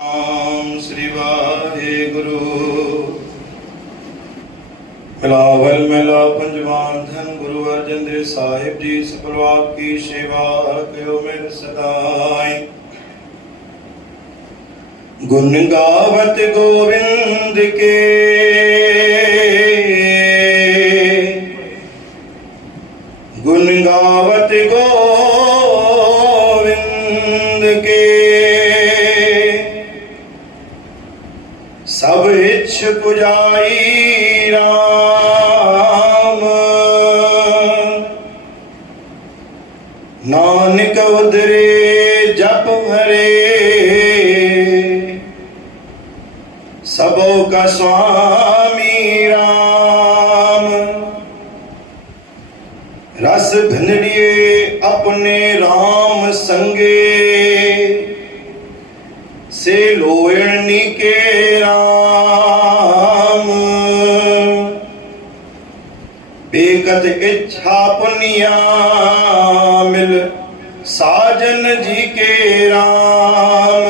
ਆਮ ਸ੍ਰੀ ਵਾਹਿਗੁਰੂ। ਮਿਲਾਵਲ ਮਿਲਾ ਪੰਜਵਾਨ ਧਨ ਗੁਰੂ ਅਰਜਨ ਦੇਵ ਸਾਹਿਬ ਜੀ ਸਪਰਵਾਪ ਕੀ ਸੇਵਾ ਕਿਓ ਮਿਲ ਸਦਾਈ। ਗੁਣ ਗਾਵਤ ਗੋਵਿੰਦ ਕੇ गुण गावत गोविंद के सब इच्छ पुजाई राम। नानक उदरे जप भरे सबों का स्वामी राम। रस भिंडिए अपने राम संगे से लोयणी के राम। बेकत इच्छा पुनिया मिल साजन जी के राम।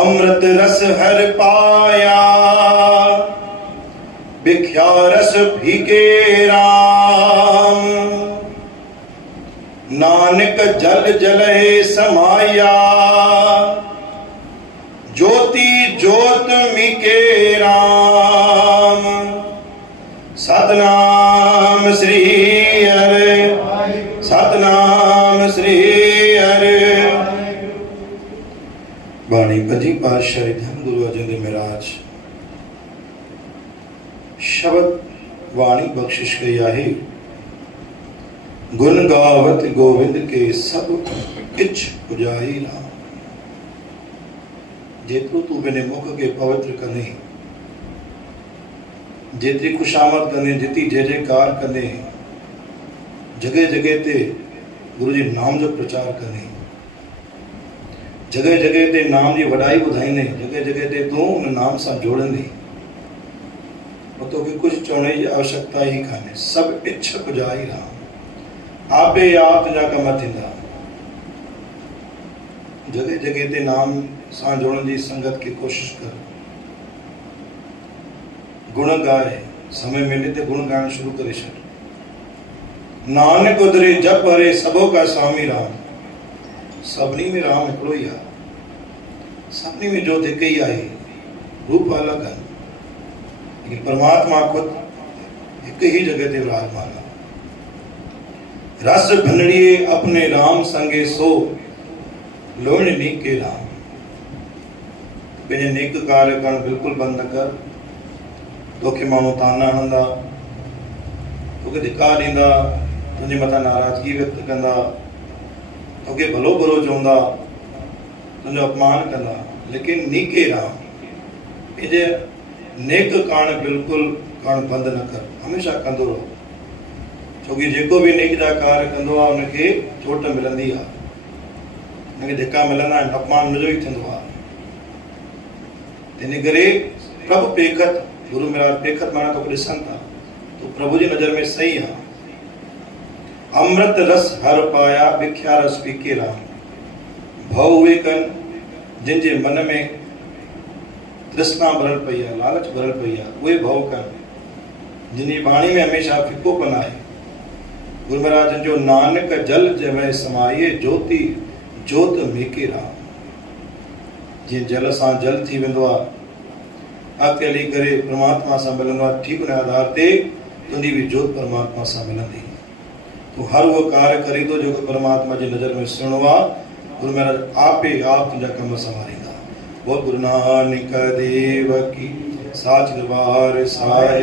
अमृत रस हर पाया बिख्या रस भीगे राम। नानक जल जलहे समाया ज्योति ज्योत मिके राम। सतनाम श्री हरे सतनाम श्री हरे। बाणी पंजी पातशाही धन गुरु अर्जन देव महाराज शब्द वाणी बख्शिश कई आहे। गुण गावत गोविंद के सब इच्छ पुजाई राम। जेतरो तू बिने मुख के पवित्र कने जेतरी खुशामद कने जिती जय जयकार कने जगह जगह ते गुरु जी नाम जो प्रचार कने जगह जगह ते नाम जी वडाई बुधाईने जगह जगह ते तू उन नाम सां जोड़ंदी तो कि कुछ चौने की आवश्यकता ही काने। सब इच्छा पुजाई राम। आपे आप तुझा कम थींदा। जगह जगह ते नाम सां जोड़न जी संगत की कोशिश कर। गुण गाए समय मिले ते गुण गाना शुरू करे छॾ। नानक उदरे जप हरे सबों का स्वामी राम। सभिनी में राम हिकिड़ो ही आहे। सभिनी में जोत हिकु ही आहे। रूप अलॻि आहिनि लेकिन परमात्मा खुद एक ही जगह ते विराजमान है। रस भंडड़िए अपने राम संगे सो लोण नीके राम। पंहिंजे नेक कार्य करण बिल्कुल बंद न कर। तोखे माण्हू ताना हणंदा तोखे धिका ॾींदा तुंहिंजे मथां नाराज़गी व्यक्त कंदा तोखे भलो बुरो चवंदा तुंहिंजो अपमान कंदा लेकिन नीके राम पंहिंजे नेक करण बिल्कुल करण बंद न कर। हमेशा कंदो रहो छोकि जेको भी नेक जा कार्य कंदो आहे उनखे चोट मिलंदी आहे उनखे धिका मिलंदा आहिनि अपमान उनजो ई थींदो आहे। इन करे प्रभु पेखत गुरु महाराज पेखत माना तोखे ॾिसनि था तो प्रभु जी नज़र में सही आहे। अमृत रस हर पाया बिख्या रस पीके राम। भव उहे कनि जिन जे मन में तृष्णा भरल पई आहे लालच भरल पई आहे उहे भव कनि जिन जी वाणी में हमेशा फिकोपन आहे। गुरु महाराज जो नानक जल जवै समाये ज्योति ज्योत मेके राम। जीअं जल सां जल थी वेंदो आहे अॻिते हली करे परमात्मा सां मिलंदो आहे ठीक उन आधार ते तुंहिंजी बि ज्योत परमात्मा सां मिलंदी। तूं हर उहो कार्य करींदो जेको परमात्मा जी नज़र में सुहिणो आहे। गुरु महाराज आपे आप तुंहिंजा कम संवारींदा। बोल गुरु नानक देव की साच दरबार साहिब।